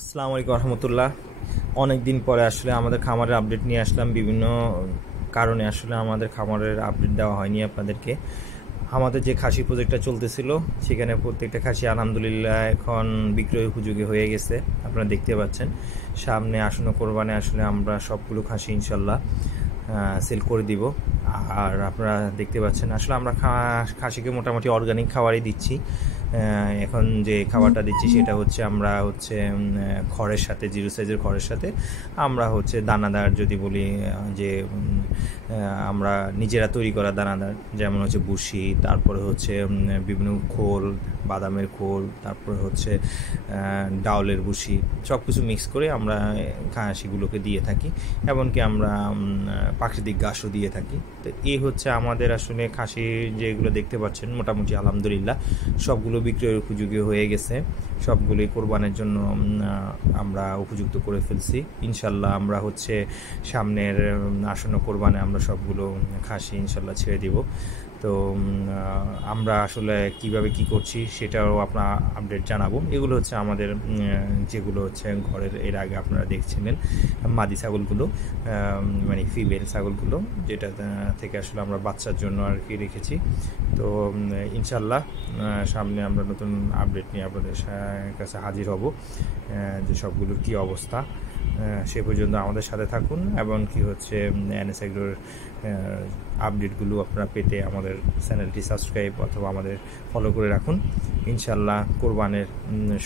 আসসালামু আলাইকুম রহমতুল্লাহ। অনেক দিন পরে আসলে আমাদের খামারের আপডেট নিয়ে আসলাম। বিভিন্ন কারণে আসলে আমাদের খামারের আপডেট দেওয়া হয়নি আপনাদেরকে। আমাদের যে খাসি প্রজেক্টটা চলতেছিল সেখানে প্রত্যেকটা খাসি আলহামদুলিল্লাহ এখন বিক্রয় উপযোগী হয়ে গেছে। আপনারা দেখতে পাচ্ছেন সামনে আসন্ন কোরবানে আসলে আমরা সবগুলো খাসি ইনশাল্লাহ সেল করে দিব। আর আপনারা দেখতে পাচ্ছেন আসলে আমরা খাসিকে মোটামুটি অর্গানিক খাবারই দিচ্ছি। এখন যে খাবারটা দিচ্ছি সেটা হচ্ছে আমরা খড়ের সাথে, জিরো সাইজের খড়ের সাথে আমরা দানাদার, যদি বলি যে আমরা নিজেরা তৈরি করা দানাদার, যেমন ভুসি, তারপরে বিভিন্ন খোল, বাদামের খোল, তারপরে ডাউলের ভুসি, সব কিছু মিক্স করে আমরা খাসিগুলোকে দিয়ে থাকি। এমনকি আমরা প্রাকৃতিক ঘাসও দিয়ে থাকি। তো এই আমাদের আসলে খাসি যেগুলো দেখতে পাচ্ছেন মোটামুটি আলহামদুলিল্লাহ সবগুলো বিক্রয়ের উপযোগী হয়ে গেছে। সবগুলোই কোরবানের জন্য আমরা উপযুক্ত করে ফেলছি ইনশাল্লাহ। আমরা সামনের আসন্ন কোরবানে আমরা সবগুলো খাসি ইনশাল্লাহ ছেড়ে দিব। তো আমরা আসলে কিভাবে কি করছি সেটাও আপনার আপডেট জানাবো। এগুলো আমাদের যেগুলো ঘরের, এর আগে আপনারা দেখছিলেন মাদি ছাগলগুলো, মানে ফিমেল ছাগলগুলো, যেটা থেকে আসলে আমরা বাচ্চার জন্য আর কি রেখেছি। তো ইনশাল্লাহ সামনে আমরা নতুন আপডেট নিয়ে আপনাদের কাছে হাজির হব, যে সবগুলোর কী অবস্থা। সে পর্যন্ত আমাদের সাথে থাকুন, এবং কি এনএস এগ্রোর আপডেটগুলো আপনারা পেতে আমাদের চ্যানেলটি সাবস্ক্রাইব অথবা আমাদের ফলো করে রাখুন। ইনশাল্লাহ কোরবানের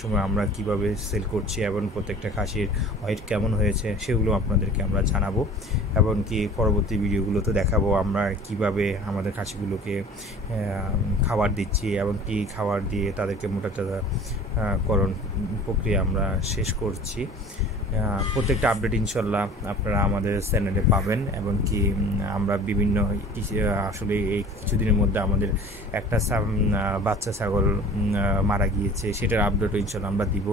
সময় আমরা কিভাবে সেল করছি এবং প্রত্যেকটা খাসির ওয়েট কেমন হয়েছে সেগুলো আপনাদেরকে আমরা জানাবো, এবং কি পরবর্তী ভিডিওগুলোতে দেখাবো আমরা কিভাবে আমাদের খাসিগুলোকে খাবার দিচ্ছি, এবং কি খাবার দিয়ে তাদেরকে মোটাতাজাকরণ প্রক্রিয়া আমরা শেষ করছি। প্রত্যেকটা আপডেট ইনশাল্লাহ আপনারা আমাদের চ্যানেলে পাবেন। এবং কি আমরা বিভিন্ন আসলে এই কিছুদিনের মধ্যে আমাদের একটা বাচ্চা ছাগল মারা গিয়েছে, সেটার আপডেটও ইনশাল্লাহ আমরা দিব।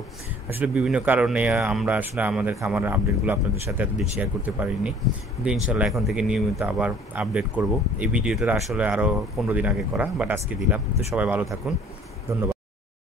আসলে বিভিন্ন কারণে আমরা আসলে আমাদের খামারের আপডেটগুলো আপনাদের সাথে এতদিন শেয়ার করতে পারিনি, কিন্তু ইনশাল্লাহ এখন থেকে নিয়মিত আবার আপডেট করব। এই ভিডিওটা আসলে আরও 15 দিন আগে করা, বাট আজকে দিলাম। তো সবাই ভালো থাকুন, ধন্যবাদ।